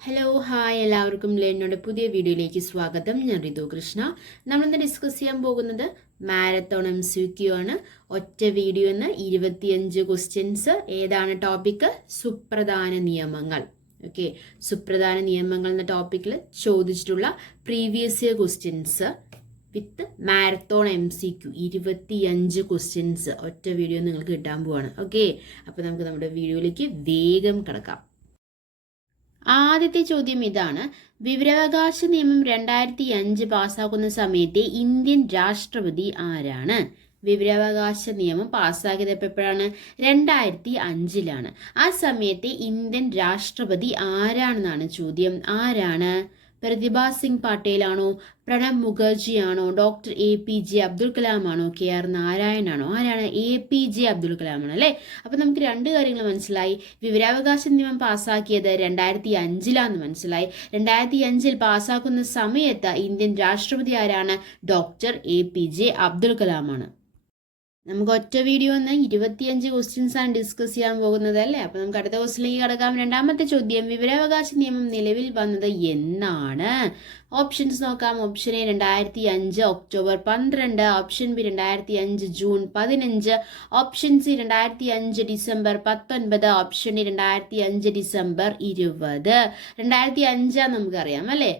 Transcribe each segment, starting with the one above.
Hello hi എല്ലാവർക്കും ലേണിനോട് പുതിയ വീഡിയോയിലേക്ക് സ്വാഗതം. ഞാൻ റിതു കൃഷ്ണ. നമ്മളിന്ന് ഡിസ്കസ് ചെയ്യാൻ പോകുന്നത് മാരത്തോൺ MCQ ആണ്. ഒറ്റ വീഡിയോ എന്ന് 25 ക്വസ്റ്റ്യൻസ്. ഏതാണ് ടോപ്പിക്ക്? സുപ്രധാന നിയമങ്ങൾ. ഓക്കെ, സുപ്രധാന നിയമങ്ങൾ എന്ന ടോപ്പിക്കിൽ ചോദിച്ചിട്ടുള്ള previous year questions with marathon MCQ 25 questions ഒറ്റ വീഡിയോ നിങ്ങൾക്ക് കിട്ടാൻ പോവാണ്. ഓക്കെ, അപ്പോൾ നമുക്ക് നമ്മുടെ വീഡിയോയിലേക്ക് വേഗം കിടക്കാം. ആദ്യത്തെ ചോദ്യം ഇതാണ്: വിവരാവകാശ നിയമം 2005 പാസ്സാക്കുന്ന സമയത്തെ ഇന്ത്യൻ രാഷ്ട്രപതി ആരാണ്? വിവരാവകാശ നിയമം പാസ്സാക്കിയത് എപ്പോഴാണ്? 2005 ആ സമയത്തെ ഇന്ത്യൻ രാഷ്ട്രപതി ആരാണെന്നാണ് ചോദ്യം. ആരാണ്? പ്രതിഭ സിംഗ് പട്ടേൽ ആണോ? പ്രണബ് മുഖർജി ആണോ? ഡോക്ടർ APJ അബ്ദുൽ കലാം ആണോ? KR നാരായണാണോ? ആരാണ്? APJ അബ്ദുൽ കലാം ആണ് അല്ലേ. അപ്പൊ നമുക്ക് രണ്ട് കാര്യങ്ങൾ മനസ്സിലായി. വിവരാവകാശ നിയമം പാസ്സാക്കിയത് 2005 മനസ്സിലായി. 2005 പാസ്സാക്കുന്ന സമയത്ത് ഇന്ത്യൻ രാഷ്ട്രപതി ആരാണ്? ഡോക്ടർ APJ അബ്ദുൽ കലാം ആണ്. നമുക്ക് ഒറ്റ വീഡിയോ എന്ന് 25 ക്വസ്റ്റ്യൻസ് ആണ് ഡിസ്കസ് ചെയ്യാൻ പോകുന്നത് അല്ലേ. അപ്പൊ നമുക്ക് അടുത്ത ക്വസ്റ്റ്യനിലേക്ക് കടക്കാം. രണ്ടാമത്തെ ചോദ്യം: വിവരാവകാശ നിയമം നിലവിൽ വന്നത് എന്നാണ്? ഓപ്ഷൻസ് നോക്കാം. Option A 2005 October 12, option B 2005 June 15, option C 2005 December 19, option D 2005 December 20. 2005 നമുക്കറിയാം അല്ലേ.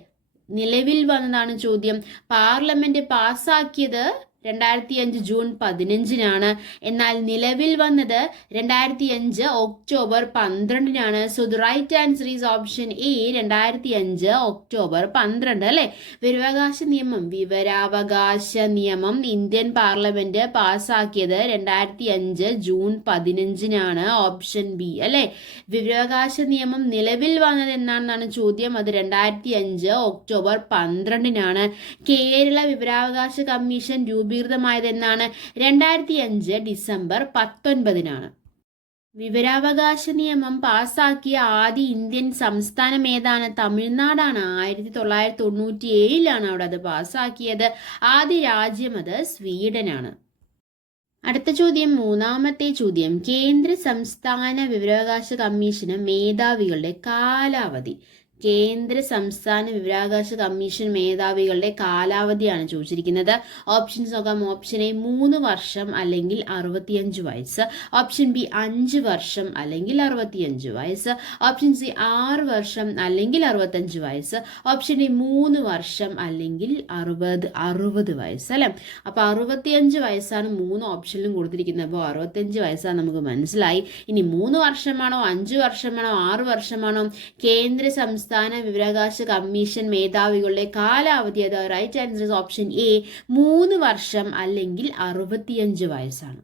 നിലവിൽ വന്നതാണ് ചോദ്യം. പാർലമെന്റ് പാസ്സാക്കിയത് 2005 ജൂൺ 15 എന്നാൽ നിലവിൽ വന്നത് 2005 October 12. So the right answer is option A 2005 October 12 അല്ലേ. വിവരാവകാശ നിയമം ഇന്ത്യൻ പാർലമെന്റ് പാസ്സാക്കിയത് 2005 ജൂൺ 15 ഓപ്ഷൻ ബി അല്ലേ. വിവരാവകാശ നിയമം നിലവിൽ വന്നത് എന്നാണെന്നാണ് ചോദ്യം. അത് 2005 ഒക്ടോബർ 12. കേരള വിവരാവകാശ കമ്മീഷൻ രൂപീകൃതമായതെന്നാണ്? 2005 ഡിസംബർ 19. വിവരാവകാശ നിയമം പാസാക്കിയ ആദ്യ ഇന്ത്യൻ സംസ്ഥാനം ഏതാണ്? തമിഴ്നാടാണ്. 1997 അവിടെ അത് പാസാക്കിയത്. ആദ്യ രാജ്യം അത് സ്വീഡനാണ്. അടുത്ത ചോദ്യം, മൂന്നാമത്തെ ചോദ്യം: കേന്ദ്ര സംസ്ഥാന വിവരാവകാശ കമ്മീഷന് മേധാവികളുടെ കാലാവധി. കേന്ദ്ര സംസ്ഥാന വിവരാവകാശ കമ്മീഷൻ മേധാവികളുടെ കാലാവധിയാണ് ചോദിച്ചിരിക്കുന്നത്. ഓപ്ഷൻസ് നോക്കാം. ഓപ്ഷൻ എ 3 വർഷം അല്ലെങ്കിൽ 65 വയസ്സ്, ഓപ്ഷൻ ബി 5 വർഷം അല്ലെങ്കിൽ 65 വയസ്സ്, ഓപ്ഷൻ സി 6 വർഷം അല്ലെങ്കിൽ 65 വയസ്സ്, ഓപ്ഷൻ ഡി 3 വർഷം അല്ലെങ്കിൽ 60 വയസ്സ് അല്ലെ. അപ്പൊ 65 വയസ്സാണ് 3 ഓപ്ഷനിലും കൊടുത്തിരിക്കുന്നത്. അപ്പോൾ 65 വയസ്സാണ് നമുക്ക് മനസ്സിലായി. ഇനി 3 വർഷമാണോ 5 വർഷമാണോ 6 വർഷമാണോ കേന്ദ്ര സംസ്ഥാന വിവരാവകാശ കമ്മീഷൻ മേധാവികളുടെ കാലാവധി? അത് right answer is option A 3 വർഷം അല്ലെങ്കിൽ 65 വയസ്സാണ്.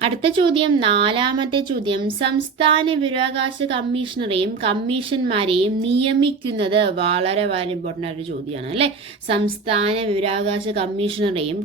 അടുത്ത ചോദ്യം, നാലാമത്തെ ചോദ്യം: സംസ്ഥാന വിവരാവകാശ കമ്മീഷണറെയും കമ്മീഷന്മാരെയും നിയമിക്കുന്നത്. വളരെ ഇമ്പോർട്ടൻ്റ് ആയൊരു ചോദ്യമാണ് അല്ലെ. സംസ്ഥാന വിവരാവകാശ കമ്മീഷണറെയും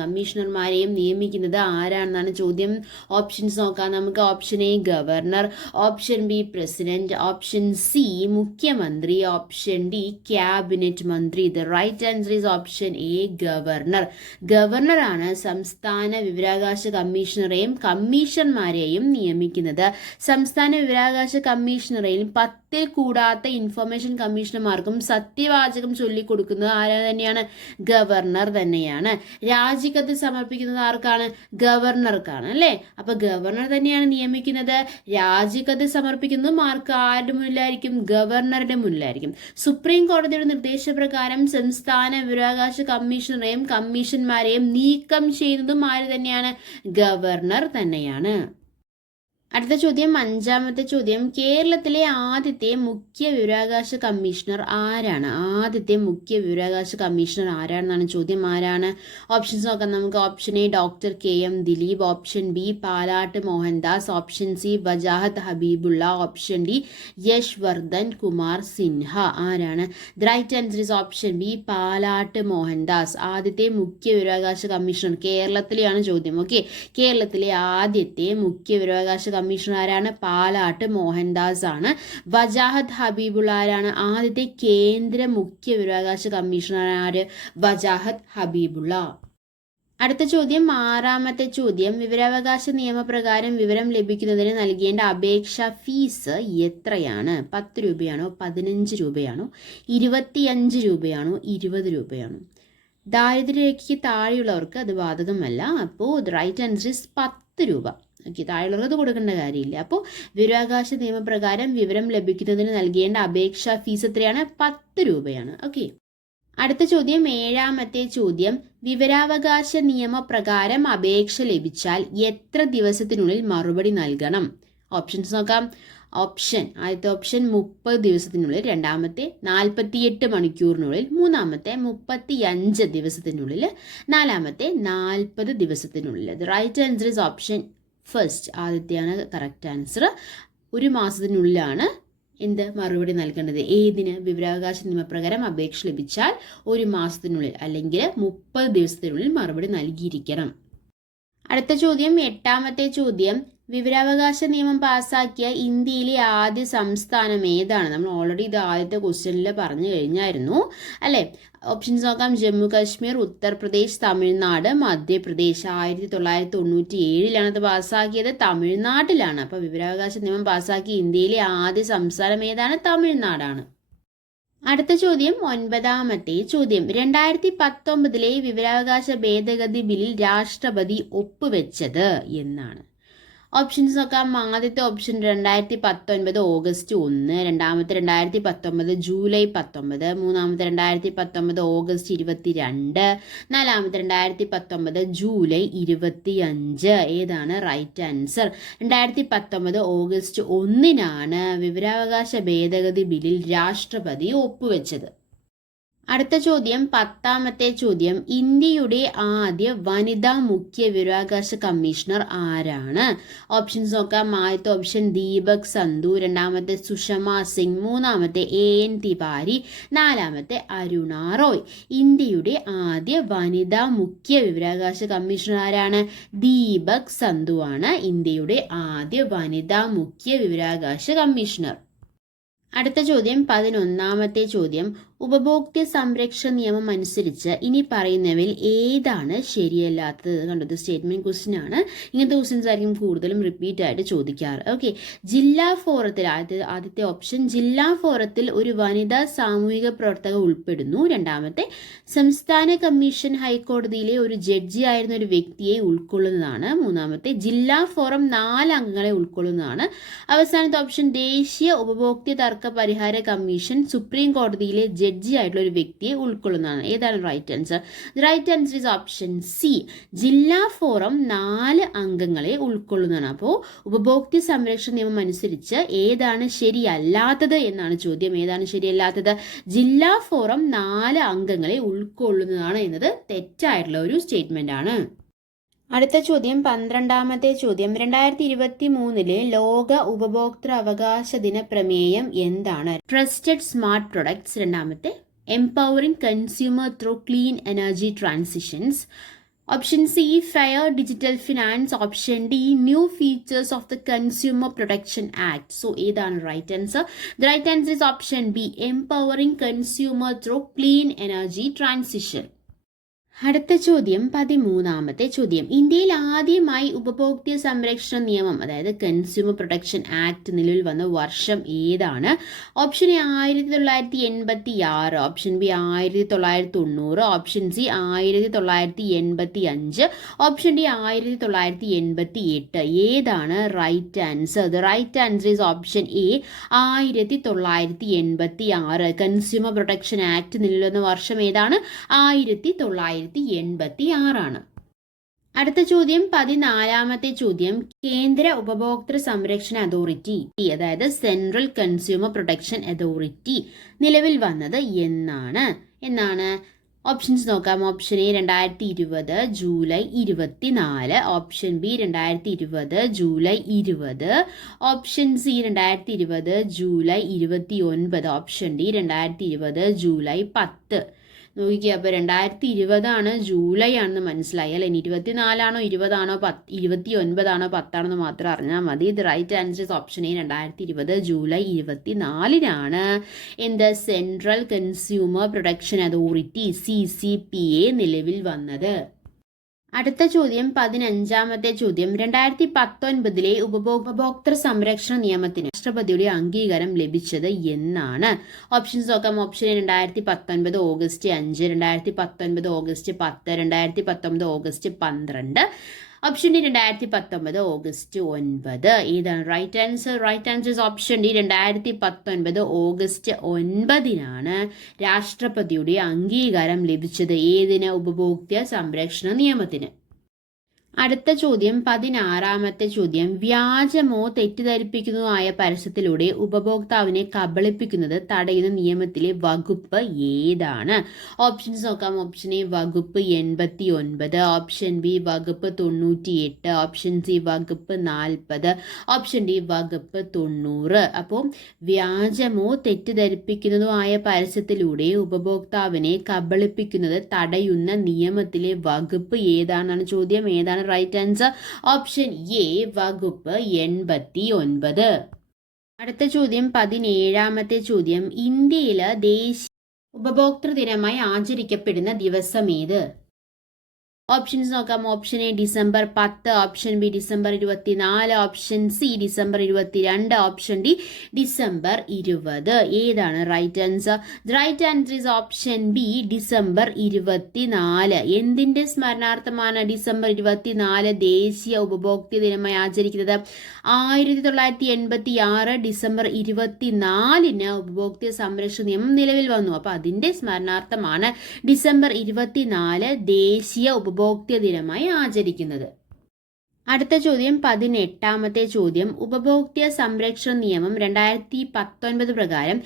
കമ്മീഷണർമാരെയും നിയമിക്കുന്നത് ആരാണെന്നാണ് ചോദ്യം. ഓപ്ഷൻസ് നോക്കാം നമുക്ക്. Option A governor, option B president, option C മുഖ്യമന്ത്രി, ഓപ്ഷൻ ഡി ക്യാബിനറ്റ് മന്ത്രി. The right answer is option A governor. ഗവർണറാണ് സംസ്ഥാന വിവരാവകാശ കമ്മീഷണറെയും കമ്മീഷന്മാരെയും നിയമിക്കുന്നത്. സംസ്ഥാന വിവരാവകാശ കമ്മീഷണറെയും 10 കൂടാത്ത ഇൻഫർമേഷൻ കമ്മീഷണർമാർക്കും സത്യവാചകം ചൊല്ലിക്കൊടുക്കുന്നത് ആരാ തന്നെയാണ്? ഗവർണർ തന്നെയാണ്. രാജിക്കത്ത് സമർപ്പിക്കുന്നത് ആർക്കാണ്? ഗവർണർക്കാണ് അല്ലേ. അപ്പൊ ഗവർണർ തന്നെയാണ് നിയമിക്കുന്നത്. രാജിക്കത്ത് സമർപ്പിക്കുന്നത് ആരുടെ മുന്നിലായിരിക്കും? ഗവർണറുടെ മുന്നിലായിരിക്കും. സുപ്രീം കോടതിയുടെ നിർദ്ദേശപ്രകാരം സംസ്ഥാന വിവരാവകാശ കമ്മീഷണറെയും കമ്മീഷന്മാരെയും നീക്കം ചെയ്യുന്നതും ആര് തന്നെയാണ്? ഗവർണർ തന്നെയാണ്. അടുത്ത ചോദ്യം, അഞ്ചാമത്തെ ചോദ്യം: കേരളത്തിലെ ആദ്യത്തെ മുഖ്യ വിവരാവകാശ കമ്മീഷണർ ആരാണ്? ആദ്യത്തെ മുഖ്യ വിവരാവകാശ കമ്മീഷണർ ആരാണെന്നാണ് ചോദ്യം. ആരാണ്? ഓപ്ഷൻസ് നോക്കാം നമുക്ക്. Option A doctor KM Dileep, option B Palat Mohandas, option C Wajahat Habibullah, option D Yashvardhan Kumar Sinha. ആരാണ്? The right answer is option B Palat Mohandas. ആദ്യത്തെ മുഖ്യ വിവരാവകാശ കമ്മീഷണർ കേരളത്തിലെയാണ് ചോദ്യം. ഓക്കെ, കേരളത്തിലെ ആദ്യത്തെ മുഖ്യ വിവരാവകാശ കമ്മീഷണർ ആരാണ്? പാലാട്ട് മോഹൻദാസ് ആണ്. വജാഹത്ത് ഹബീബുള്ള ആരാണ്? ആദ്യത്തെ കേന്ദ്ര മുഖ്യ വിവരാവകാശ കമ്മീഷണർ ആര്? വജാഹത്ത് ഹബീബുള്ള. അടുത്ത ചോദ്യം, ആറാമത്തെ ചോദ്യം, വിവരാവകാശ നിയമപ്രകാരം വിവരം ലഭിക്കുന്നതിന് നൽകേണ്ട അപേക്ഷാ ഫീസ് എത്രയാണ്? 10 രൂപയാണോ, 15 രൂപയാണോ, 25 രൂപയാണോ, 20 രൂപയാണോ? ദാരിദ്ര്യരേഖയ്ക്ക് താഴെയുള്ളവർക്ക് അത് ബാധകമല്ല. അപ്പോൾ റൈറ്റ് ആൻസർ ഇസ് 10 രൂപ. ഓക്കെ, താഴെയുള്ളവർക്ക് അത് കൊടുക്കേണ്ട കാര്യമില്ല. അപ്പോൾ വിവരാവകാശ നിയമപ്രകാരം വിവരം ലഭിക്കുന്നതിന് നൽകേണ്ട അപേക്ഷാ ഫീസ് എത്രയാണ്? 10 രൂപയാണ്. ഓക്കെ, അടുത്ത ചോദ്യം, ഏഴാമത്തെ ചോദ്യം, വിവരാവകാശ നിയമപ്രകാരം അപേക്ഷ ലഭിച്ചാൽ എത്ര ദിവസത്തിനുള്ളിൽ മറുപടി നൽകണം? ഓപ്ഷൻസ് നോക്കാം. ആദ്യത്തെ ഓപ്ഷൻ 30 ദിവസത്തിനുള്ളിൽ, രണ്ടാമത്തെ 48 മണിക്കൂറിനുള്ളിൽ, മൂന്നാമത്തെ 35 ദിവസത്തിനുള്ളിൽ, നാലാമത്തെ 40 ദിവസത്തിനുള്ളിൽ. Right answer is option first. ആദ്യത്തെയാണ് കറക്റ്റ് ആൻസർ. ഒരു മാസത്തിനുള്ളിലാണ് മറുപടി നൽകേണ്ടത്. ഏതിന്? വിവരാവകാശ നിയമപ്രകാരം അപേക്ഷ ലഭിച്ചാൽ ഒരു മാസത്തിനുള്ളിൽ അല്ലെങ്കിൽ 30 ദിവസത്തിനുള്ളിൽ മറുപടി നൽകിയിരിക്കണം. അടുത്ത ചോദ്യം, എട്ടാമത്തെ ചോദ്യം, വിവരാവകാശ നിയമം പാസാക്കിയ ഇന്ത്യയിലെ ആദ്യ സംസ്ഥാനം ഏതാണ്? നമ്മൾ ഓൾറെഡി ഇത് ആദ്യത്തെ ക്വസ്റ്റ്യനിൽ പറഞ്ഞു കഴിഞ്ഞായിരുന്നു അല്ലേ? ഓപ്ഷൻസ് നോക്കാം. ജമ്മു കാശ്മീർ, ഉത്തർപ്രദേശ്, തമിഴ്നാട്, മധ്യപ്രദേശ്. 1997 ഇത് പാസ്സാക്കിയത് തമിഴ്നാട്ടിലാണ്. അപ്പോൾ വിവരാവകാശ നിയമം പാസ്സാക്കിയ ഇന്ത്യയിലെ ആദ്യ സംസ്ഥാനം ഏതാണ്? തമിഴ്നാടാണ്. അടുത്ത ചോദ്യം, ഒൻപതാമത്തെ ചോദ്യം, 2019 വിവരാവകാശ ഭേദഗതി ബില്ലിൽ രാഷ്ട്രപതി ഒപ്പുവെച്ചത് എന്നാണ്. ഓപ്ഷൻസ് നോക്കാം. ആദ്യത്തെ ഓപ്ഷൻ 2019 ഓഗസ്റ്റ് 1, രണ്ടാമത്തെ 2019 ജൂലൈ 19, മൂന്നാമത്തെ 2019 ഓഗസ്റ്റ് 22, നാലാമത്തെ 2019 ജൂലൈ 25. ഏതാണ് റൈറ്റ് ആൻസർ? 2019 ഓഗസ്റ്റ് 1 വിവരാവകാശ ഭേദഗതി ബില്ലിൽ രാഷ്ട്രപതി ഒപ്പുവെച്ചത്. അടുത്ത ചോദ്യം, പത്താമത്തെ ചോദ്യം, ഇന്ത്യയുടെ ആദ്യ വനിതാ മുഖ്യ വിവരാവകാശ കമ്മീഷണർ ആരാണ്? ഓപ്ഷൻസ് നോക്കാം. ആദ്യത്തെ ഓപ്ഷൻ ദീപക് സന്ധു, രണ്ടാമത്തെ സുഷമ സിംഗ്, മൂന്നാമത്തെ AN തിവാരി, നാലാമത്തെ അരുണ റോയ്. ഇന്ത്യയുടെ ആദ്യ വനിതാ മുഖ്യ വിവരാവകാശ കമ്മീഷണർ ആരാണ്? ദീപക് സന്ധു ആണ് ഇന്ത്യയുടെ ആദ്യ വനിതാ മുഖ്യ വിവരാവകാശ കമ്മീഷണർ. അടുത്ത ചോദ്യം, 11ാമത്തെ ചോദ്യം, ഉപഭോക്തൃ സംരക്ഷണ നിയമം അനുസരിച്ച് ഇനി പറയുന്നവയിൽ ഏതാണ് ശരിയല്ലാത്തത്? കണ്ടത് സ്റ്റേറ്റ്മെന്റ് ക്വസ്റ്റ്യൻ ആണ്. ഇങ്ങനത്തെ ക്വസ്റ്റ്യൻസ് ആയിരിക്കും കൂടുതലും റിപ്പീറ്റ് ആയിട്ട് ചോദിക്കാറ്. ഓക്കെ, ജില്ലാ ഫോറത്തിൽ ആദ്യത്തെ ഓപ്ഷൻ ജില്ലാ ഫോറത്തിൽ ഒരു വനിതാ സാമൂഹിക പ്രവർത്തക ഉൾപ്പെടുന്നു. രണ്ടാമത്തെ, സംസ്ഥാന കമ്മീഷൻ ഹൈക്കോടതിയിലെ ഒരു ജഡ്ജി ആയിരുന്ന ഒരു വ്യക്തിയെ ഉൾക്കൊള്ളുന്നതാണ്. മൂന്നാമത്തെ, ജില്ലാ ഫോറം 4 അംഗങ്ങളെ ഉൾക്കൊള്ളുന്നതാണ്. അവസാനത്തെ ഓപ്ഷൻ ദേശീയ ഉപഭോക്തൃ തർക്ക പരിഹാര കമ്മീഷൻ സുപ്രീം കോടതിയിലെ ജഡ്ജി ആയിട്ടുള്ള ഒരു വ്യക്തിയെ ഉൾക്കൊള്ളുന്നതാണ്. ഏതാണ് right answer? Right answer is option C. ജില്ലാ ഫോറം 4 അംഗങ്ങളെ ഉൾക്കൊള്ളുന്നതാണ്. അപ്പോൾ ഉപഭോക്തൃ സംരക്ഷണ നിയമം അനുസരിച്ച് ഏതാണ് ശരിയല്ലാത്തത് എന്നാണ് ചോദ്യം. ഏതാണ് ശരിയല്ലാത്തത്? ജില്ലാ ഫോറം 4 അംഗങ്ങളെ ഉൾക്കൊള്ളുന്നതാണ് എന്നത് തെറ്റായിട്ടുള്ള ഒരു സ്റ്റേറ്റ്മെന്റ് ആണ്. അടുത്ത ചോദ്യം, 12ാമത്തെ ചോദ്യം, 2023 ലോക ഉപഭോക്തൃ അവകാശ ദിന പ്രമേയം എന്താണ്? ട്രസ്റ്റഡ് സ്മാർട്ട് പ്രൊഡക്ട്സ്, രണ്ടാമത്തെ empowering consumer through clean energy transitions, option C fair digital finance, option D new features of the consumer protection act. So ഏതാണ് right answer? The right answer is option B, empowering consumer through clean energy transition. അടുത്ത ചോദ്യം, 13ാമത്തെ ചോദ്യം, ഇന്ത്യയിൽ ആദ്യമായി ഉപഭോക്തൃ സംരക്ഷണ നിയമം അതായത് കൺസ്യൂമർ പ്രൊട്ടക്ഷൻ ആക്ട് നിലവിൽ വന്ന വർഷം ഏതാണ്? Option A 1986, option B 1990, option C 1985, option D 1988. ഏതാണ് right answer? The right answer is option A 1986. Consumer protection act നിലവിൽ വന്ന വർഷം ഏതാണ്? 1986. അടുത്ത ചോദ്യം, 14ാമത്തെ ചോദ്യം, കേന്ദ്ര ഉപഭോക്തൃ സംരക്ഷണ അതോറിറ്റി അതായത് സെൻട്രൽ കൺസ്യൂമർ പ്രൊട്ടക്ഷൻ അതോറിറ്റി നിലവിൽ വന്നത് എന്നാണ്? ഓപ്ഷൻസ് നോക്കാം. Option A 2020 July 24, option B 2020 July 20, option C 2020 July 29, option D 2020 July 10. നോക്കിക്കുക, അപ്പോൾ 2020 ജൂലൈ ആണെന്ന് മനസ്സിലായി അല്ലേ? 24 ആണോ 20 ആണോ 29 ആണോ 10 ആണെന്ന് മാത്രം അറിഞ്ഞാൽ മതി. ഇത് right answer is option A 2020 July 24 എന്ത് central consumer protection authority CCPA നിലവിൽ വന്നത്. അടുത്ത ചോദ്യം 15ാമത്തെ ചോദ്യം 2019 ഉപഭോക്തൃ സംരക്ഷണ നിയമത്തിന് രാഷ്ട്രപതിയുടെ അംഗീകാരം ലഭിച്ചത് എന്നാണ്? ഓപ്ഷൻസ് നോക്കാം. Option A 2019 August 5, 2019 August 10, 2019 August 12. Option D 2019 August 9. ഏതാണ് right answer? Right answer is option D 2019 August 9 രാഷ്ട്രപതിയുടെ അംഗീകാരം ലഭിച്ചത്. ഏതിന്? ഉപഭോക്തൃ സംരക്ഷണ നിയമത്തിന്. അടുത്ത ചോദ്യം 16ാമത്തെ ചോദ്യം വ്യാജമോ തെറ്റിദ്ധരിപ്പിക്കുന്നതുമായ പരസ്യത്തിലൂടെ ഉപഭോക്താവിനെ കബളിപ്പിക്കുന്നത് തടയുന്ന നിയമത്തിലെ വകുപ്പ് ഏതാണ്? ഓപ്ഷൻസ് നോക്കാം. ഓപ്ഷൻ എ വകുപ്പ് 89, ഓപ്ഷൻ ബി വകുപ്പ് 98, ഓപ്ഷൻ സി വകുപ്പ് 40, ഓപ്ഷൻ ഡി വകുപ്പ് 90. അപ്പോൾ വ്യാജമോ തെറ്റിദ്ധരിപ്പിക്കുന്നതുമായ പരസ്യത്തിലൂടെ ഉപഭോക്താവിനെ കബളിപ്പിക്കുന്നത് തടയുന്ന നിയമത്തിലെ വകുപ്പ് ഏതാണെന്നാണ് ചോദ്യം. ഏതാണ് റൈറ്റ് ആൻസർ? ഓപ്ഷൻ എ വകുപ്പ് 89. അടുത്ത ചോദ്യം 17ാമത്തെ ചോദ്യം ഇന്ത്യയിൽ ദേശീയ ഉപഭോക്തൃ ദിനമായി ആചരിക്കപ്പെടുന്ന ദിവസം ഏത്? ഓപ്ഷൻസ് നോക്കാം. Option A December 10, option B December 24, option C December 22, option D December 20. ഏതാണ് right answer? Right answer is option B December 24. എന്തിന്റെ സ്മരണാർത്ഥമാണ് ഡിസംബർ 24 ദേശീയ ഉപഭോക്തൃ ദിനമായി ആചരിക്കുന്നത്? 1986 ഡിസംബർ 24 ഉപഭോക്തൃ സംരക്ഷണ നിയമം നിലവിൽ വന്നു. അപ്പൊ അതിന്റെ സ്മരണാർത്ഥമാണ് ഡിസംബർ 24 ദേശീയ ഉപഭോക്തൃ ദിനമായി ആചരിക്കുന്നത്. അടുത്ത ചോദ്യം 18ാമത്തെ ചോദ്യം ഉപഭോക്തൃ സംരക്ഷണ നിയമം 2019 പ്രകാരം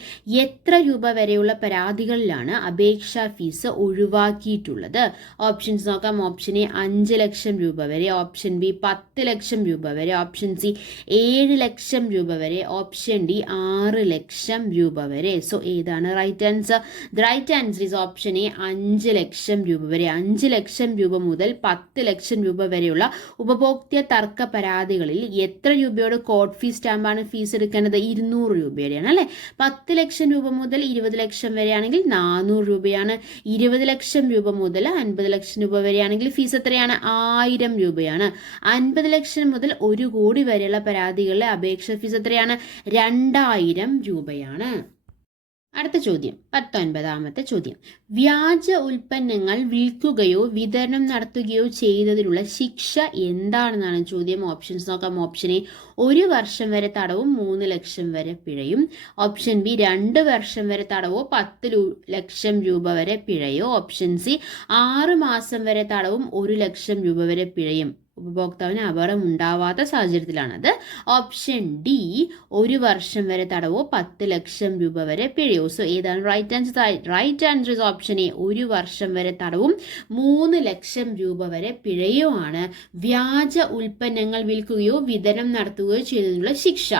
എത്ര രൂപ വരെയുള്ള പരാതികളിലാണ് അപേക്ഷാ ഫീസ് ഒഴിവാക്കിയിട്ടുള്ളത്? ഓപ്ഷൻസ് നോക്കാം. ഓപ്ഷൻ എ 5 ലക്ഷം രൂപ വരെ, ഓപ്ഷൻ ബി 10 ലക്ഷം രൂപ വരെ, ഓപ്ഷൻ സി 7 ലക്ഷം രൂപ വരെ, ഓപ്ഷൻ ഡി 6 ലക്ഷം രൂപ വരെ. സോ ഏതാണ് right answer? Right answer is option A 5 ലക്ഷം രൂപ വരെ. 5 ലക്ഷം രൂപ മുതൽ 10 ലക്ഷം രൂപ വരെയുള്ള ഉപഭോക്തൃ തർക്ക പരാതികളിൽ എത്ര രൂപയുടെ കോർട്ട് ഫീസ് സ്റ്റാമ്പാണ് ഫീസ് എടുക്കേണ്ടത്? 200 രൂപയുടെയാണ് അല്ലെ. 10 ലക്ഷം രൂപ മുതൽ 20 ലക്ഷം വരെയാണെങ്കിൽ 400 രൂപയാണ്. 20 ലക്ഷം രൂപ മുതൽ 50 ലക്ഷം രൂപ വരെയാണെങ്കിൽ ഫീസ് എത്രയാണ്? 1000 രൂപയാണ്. 50 ലക്ഷം മുതൽ 1 കോടി വരെയുള്ള പരാതികളിലെ അപേക്ഷ ഫീസ് എത്രയാണ്? 2000 രൂപയാണ്. അടുത്ത ചോദ്യം 19ാമത്തെ ചോദ്യം വ്യാജ ഉൽപ്പന്നങ്ങൾ വിൽക്കുകയോ വിതരണം നടത്തുകയോ ചെയ്തതിനുള്ള ശിക്ഷ എന്താണെന്നാണ് ചോദ്യം. ഓപ്ഷൻസ് നോക്കാം. ഓപ്ഷൻ എ 1 വർഷം വരെ തടവും 3 ലക്ഷം വരെ പിഴയും, ഓപ്ഷൻ ബി 2 വർഷം വരെ തടവോ 10 ലക്ഷം രൂപ വരെ പിഴയോ, ഓപ്ഷൻ സി 6 മാസം വരെ തടവും 1 ലക്ഷം രൂപ വരെ പിഴയും. ഉപഭോക്താവിന് അപകടം ഉണ്ടാവാത്ത സാഹചര്യത്തിലാണത്. ഓപ്ഷൻ ഡി 1 വർഷം വരെ തടവോ 10 ലക്ഷം രൂപ വരെ പിഴയോ. സോ ഏതാണ് right answer? Right answer is option A 1 വർഷം വരെ തടവും 3 ലക്ഷം രൂപ വരെ പിഴയോ ആണ് വ്യാജ ഉൽപ്പന്നങ്ങൾ വിൽക്കുകയോ വിതരണം നടത്തുകയോ ചെയ്തതിനുള്ള ശിക്ഷ.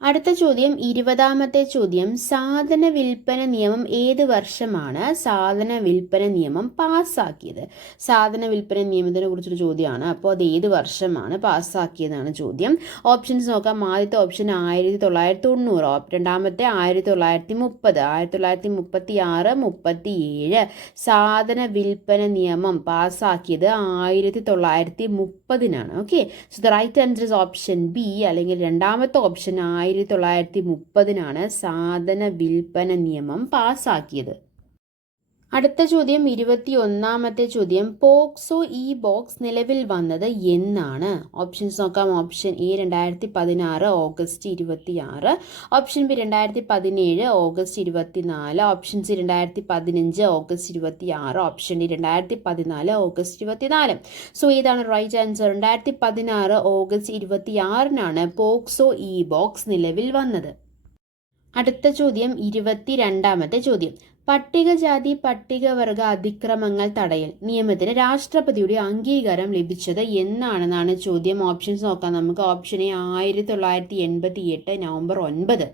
അടുത്ത ചോദ്യം 20ാമത്തെ ചോദ്യം സാധന വിൽപ്പന നിയമം ഏത് വർഷമാണ് സാധന വിൽപ്പന നിയമം പാസ്സാക്കിയത്? സാധന വിൽപ്പന നിയമത്തിനെ കുറിച്ചൊരു ചോദ്യമാണ്. അപ്പോൾ അത് ഏത് വർഷമാണ് പാസ്സാക്കിയതാണ് ചോദ്യം. ഓപ്ഷൻസ് നോക്കാം. ആദ്യത്തെ ഓപ്ഷൻ 1990, രണ്ടാമത്തെ 1930, 1936, 37. സാധന വിൽപ്പന നിയമം പാസ്സാക്കിയത് 1930. Okay, so the right answer is option B, അല്ലെങ്കിൽ രണ്ടാമത്തെ ഓപ്ഷൻ 1930 സാധന വിൽപ്പന നിയമം പാസ്സാക്കിയത്. അടുത്ത ചോദ്യം 21ാമത്തെ ചോദ്യം പോക്സോ ഇ ബോക്സ് നിലവിൽ വന്നത് എന്നാണ്? ഓപ്ഷൻസ് നോക്കാം. Option A 2016 August 26, option B 2017 August 24, option C 2015 August 26, option D 2014 August 24. So ഏതാണ് right answer? 2016 August 26 POCSO e box നിലവിൽ വന്നത്. അടുത്ത ചോദ്യം 22ാമത്തെ ചോദ്യം പട്ടികജാതി പട്ടികവർഗ അതിക്രമങ്ങൾ തടയൽ നിയമത്തിന് രാഷ്ട്രപതിയുടെ അംഗീകാരം ലഭിച്ചത് എന്നാണെന്നാണ് ചോദ്യം. ഓപ്ഷൻസ് നോക്കാം നമുക്ക്. Option A 1988 November 9,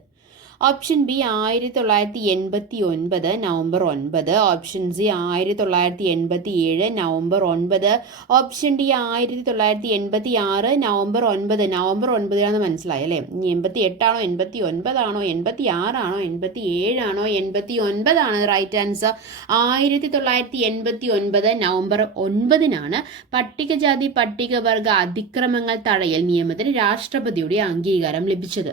option B 1989 November 9, option C 1987 November 9, option D 1986 November 9. November 9 മനസ്സിലായി അല്ലേ? ഇനി 88 ആണോ 89 ആണോ 86 ആണോ 87 ആണോ 89 ആണ് റൈറ്റ് ആൻസർ. 1989 നവംബർ 9 പട്ടികജാതി പട്ടികവർഗ അതിക്രമങ്ങൾ തടയൽ നിയമത്തിന് രാഷ്ട്രപതിയുടെ അംഗീകാരം ലഭിച്ചത്.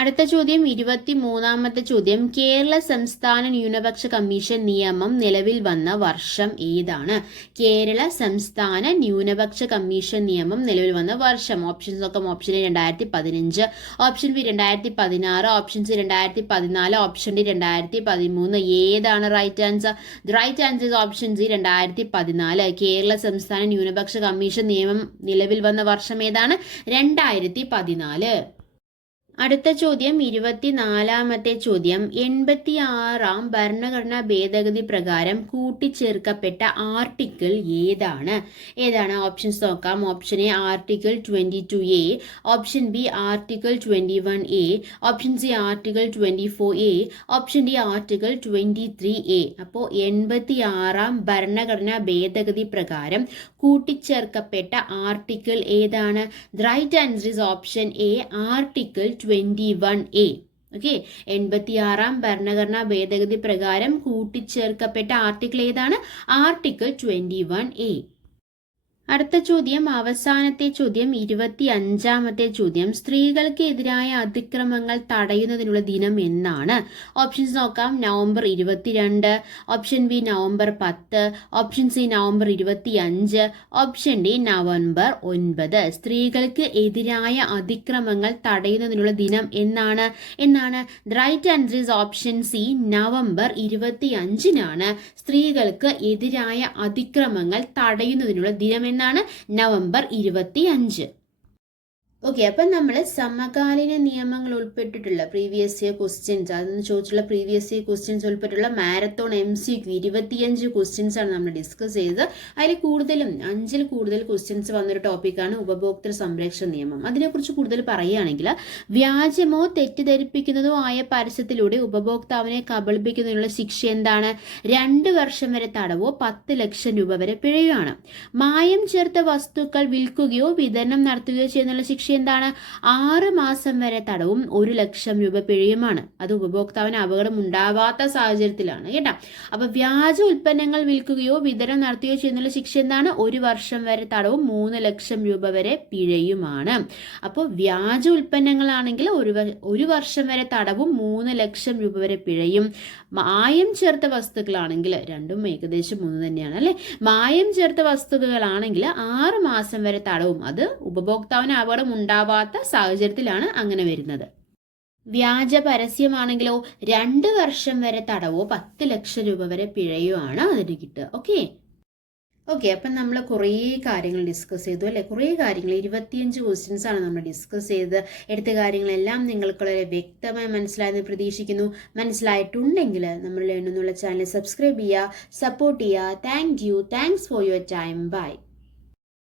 അടുത്ത ചോദ്യം 23ാമത്തെ ചോദ്യം. കേരള സംസ്ഥാന ന്യൂനപക്ഷ കമ്മീഷൻ നിയമം നിലവിൽ വന്ന വർഷം ഏതാണ്? കേരള സംസ്ഥാന ന്യൂനപക്ഷ കമ്മീഷൻ നിയമം നിലവിൽ വന്ന വർഷം. ഓപ്ഷൻസ് നോക്കാം. Option A 2015, option B 2016, option C 2014, option D 2013. ഏതാണ് right answer? Right answer is option C 2014. Kerala സംസ്ഥാന ന്യൂനപക്ഷ കമ്മീഷൻ നിയമം നിലവിൽ വന്ന വർഷം ഏതാണ്? 2014. അടുത്ത ചോദ്യം 24ാമത്തെ ചോദ്യം. 86ാം ഭരണഘടനാ ഭേദഗതി പ്രകാരം കൂട്ടിച്ചേർക്കപ്പെട്ട ആർട്ടിക്കിൾ ഏതാണ്? ഓപ്ഷൻസ് നോക്കാം. Option A article 22A, option B article 21A, option C article 24A, option D article 23A. അപ്പോൾ 86ാം ഭരണഘടനാ ഭേദഗതി പ്രകാരം കൂട്ടിച്ചേർക്കപ്പെട്ട ആർട്ടിക്കിൾ ഏതാണ്? Right answer is option A article 21A. Okay, 86ാം ഭരണഘടനാ ഭേദഗതി പ്രകാരം കൂട്ടിച്ചേർക്കപ്പെട്ട ആർട്ടിക്കിൾ ഏതാണ്? Article 21A. അടുത്ത ചോദ്യം, അവസാനത്തെ ചോദ്യം 25ാമത്തെ ചോദ്യം. സ്ത്രീകൾക്ക് എതിരായ അതിക്രമങ്ങൾ തടയുന്നതിനുള്ള ദിനം എന്നാണ്? ഓപ്ഷൻസ് നോക്കാം. November 22, option B November 10, option C November 25, option D November 9. സ്ത്രീകൾക്ക് എതിരായ അതിക്രമങ്ങൾ തടയുന്നതിനുള്ള ദിനം എന്നാണ്? Right answer is option C November 25 സ്ത്രീകൾക്ക് എതിരായ അതിക്രമങ്ങൾ തടയുന്നതിനുള്ള ദിനം എന്നാണ്? നവംബർ 25. ഓക്കെ, അപ്പം നമ്മൾ സമകാലീന നിയമങ്ങൾ ഉൾപ്പെട്ടിട്ടുള്ള പ്രീവിയസ് ഇയർ ക്വസ്റ്റ്യൻസ്, അതെന്ന് ചോദിച്ചുള്ള പ്രീവിയസ് ഇയർ ക്വസ്റ്റ്യൻസ് ഉൾപ്പെട്ടുള്ള മാരത്തോൺ MCQ 25 ക്വസ്റ്റ്യൻസ് ആണ് നമ്മൾ ഡിസ്കസ് ചെയ്തത്. അതിൽ കൂടുതലും 5ൽ കൂടുതൽ ക്വസ്റ്റ്യൻസ് വന്നൊരു ടോപ്പിക്കാണ് ഉപഭോക്തൃ സംരക്ഷണ നിയമം. അതിനെക്കുറിച്ച് കൂടുതൽ പറയുകയാണെങ്കിൽ, വ്യാജമോ തെറ്റിദ്ധരിപ്പിക്കുന്നതോ ആയ പരസ്യത്തിലൂടെ ഉപഭോക്താവിനെ കബളിപ്പിക്കുന്നതിനുള്ള ശിക്ഷ എന്താണ്? 2 വർഷം വരെ തടവോ 10 ലക്ഷം രൂപ വരെ പിഴയുമാണ്. മായം ചേർത്ത വസ്തുക്കൾ വിൽക്കുകയോ വിതരണം നടത്തുകയോ ചെയ്യുന്നതിനുള്ള ശിക്ഷ എന്താണ്? 6 മാസം വരെ തടവും 1 ലക്ഷം രൂപ പിഴയുമാണ്. അത് ഉപഭോക്താവിന് അപകടം ഉണ്ടാവാത്ത സാഹചര്യത്തിലാണ് കേട്ടോ. അപ്പൊ വ്യാജ ഉൽപ്പന്നങ്ങൾ വിൽക്കുകയോ വിതരണം നടത്തുകയോ ചെയ്യുന്ന ശിക്ഷ എന്താണ്? 1 വർഷം വരെ തടവും 3 ലക്ഷം രൂപ വരെ പിഴയുമാണ്. അപ്പോൾ വ്യാജ ഉൽപ്പന്നങ്ങളാണെങ്കിൽ 1 വർഷം വരെ തടവും 3 ലക്ഷം രൂപ വരെ പിഴയും. മായം ചേർത്ത വസ്തുക്കളാണെങ്കിൽ രണ്ടും ഏകദേശം 1 തന്നെയാണ് അല്ലെ. മായം ചേർത്ത വസ്തുക്കളാണെങ്കിൽ 6 മാസം വരെ തടവും. അത് ഉപഭോക്താവിന് അപകടം ഉണ്ടാവാത്ത സാഹചര്യത്തിലാണ് അങ്ങനെ വരുന്നത്. വ്യാജ പരസ്യമാണെങ്കിലോ 2 വർഷം വരെ തടവോ 10 ലക്ഷം രൂപ വരെ പിഴയുമാണ് അതിന് കിട്ടുക. ഓക്കെ, അപ്പം നമ്മൾ കുറേ കാര്യങ്ങൾ ഡിസ്കസ് ചെയ്തു അല്ലേ. കുറേ കാര്യങ്ങൾ 25 ക്വസ്റ്റ്യൻസ് ആണ് നമ്മൾ ഡിസ്കസ് ചെയ്തത്. എടുത്ത കാര്യങ്ങളെല്ലാം നിങ്ങൾക്ക് വളരെ വ്യക്തമായി മനസ്സിലായെന്ന് പ്രതീക്ഷിക്കുന്നു. മനസ്സിലായിട്ടുണ്ടെങ്കിൽ നമ്മൾ എന്നുള്ള ചാനൽ സബ്സ്ക്രൈബ് ചെയ്യുക, സപ്പോർട്ട് ചെയ്യുക. Thanks for your time. By.